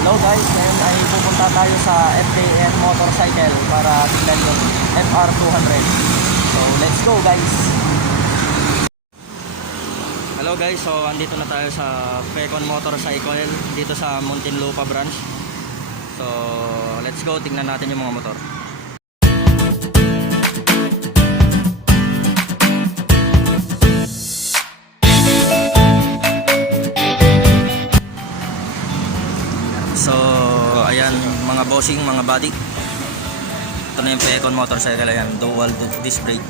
Hello guys, ngayon ay pupunta tayo sa FKM motorcycle para tignan yung FR200. So let's go guys. Hello guys, so andito na tayo sa FEKON motorcycle dito sa Muntinlupa branch. So let's go, tignan natin yung mga motor. So ayan mga bossing, mga body. Ito na yung FEKON motorcycle, ayan, dual disc brake.